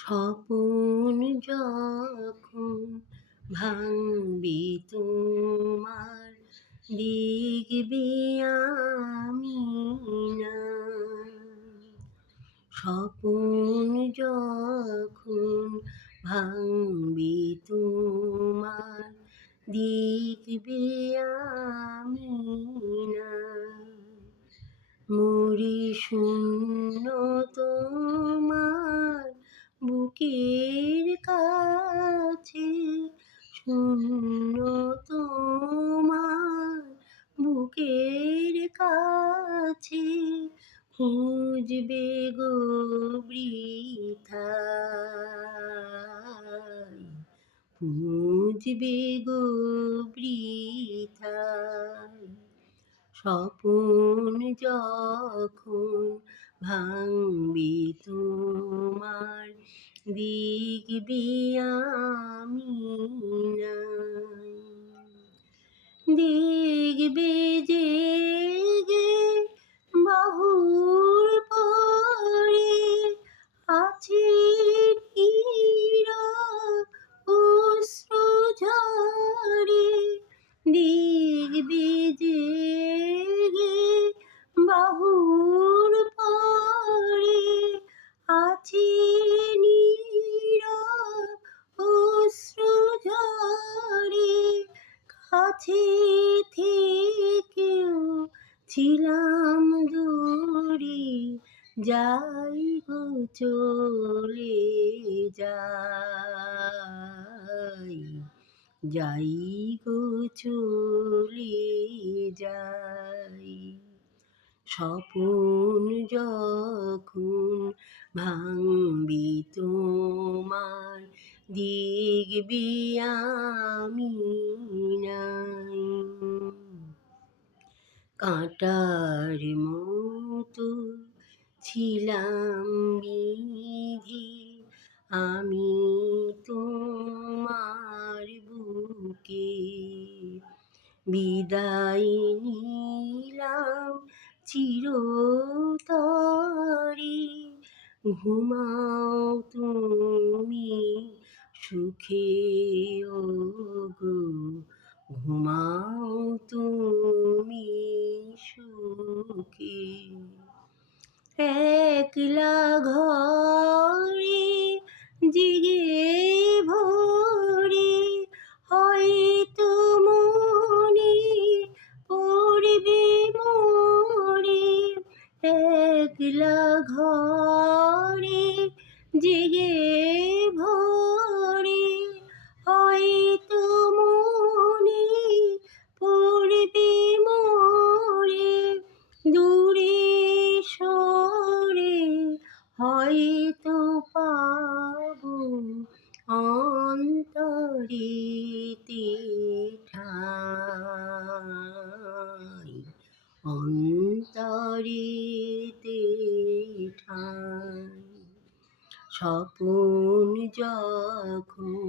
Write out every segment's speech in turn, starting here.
স্বপন যখন ভাঙবি তোমার, দেখবি আমি নাই। স্বপন যখন ভাঙবি তোমার, দেখবি আমি নাই। মরি শূন্য তোমার বুকের কাছে, শূন্য তোমার বুকের কাছে, খুঁজবে গো বৃথায়, খুঁজবে গো বৃথায়। স্বপন যখন ভাঙবি তোমার, দেখবি আমি নাই। দেখবে জেগে বাহুর পরে, আছে নীরব অশ্রু ঝরে। দেখবে জেগে বাহুর পরে, আছে নীরব অশ্রু ঝরে। কাছে থেকেও ছিলাম দূরে, যাই গো চলে যাই, যাই গো চলে যাই। স্বপন যখন ভাঙবি তোমার, দেখবি আমি নাই। কাঁটার মতো ছিলাম বিধি আমি তোমার বুকে, বিদায় নিলাম চিরতরে। ঘুমাও তুমি সুখে ওগো, ঘুমাও তুমি সুখে। একলা ঘরে জেগে ভোরে, হয়তো মনে পড়বে মোরে। একলা ঘরে জেগে ভোরে, হয়তো মনে পড়বে মোরে। দূরে সরে হয়তো পাবো অন্তরেতে ঠাঁই, অন্তরেতে ঠাঁই। স্বপন যখন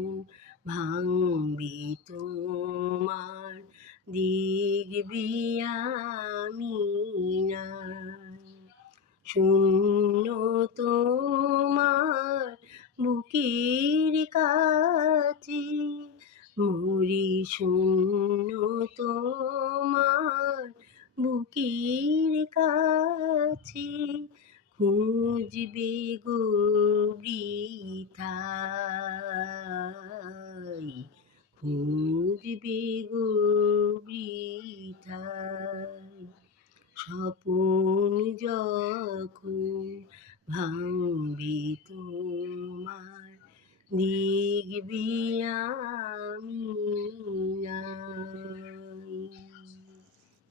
ভাঙবি তোমার, দেখবি আমি নাই। শূন্য তোমার বুকের কাছে, মরি শূন্য তোমার বুকের কাছে। খুঁজবে গো বৃথায়, খুঁজবে গো বৃথায়। স্বপন যখন ভাঙবি তোমার, দেখবি আমি নাই।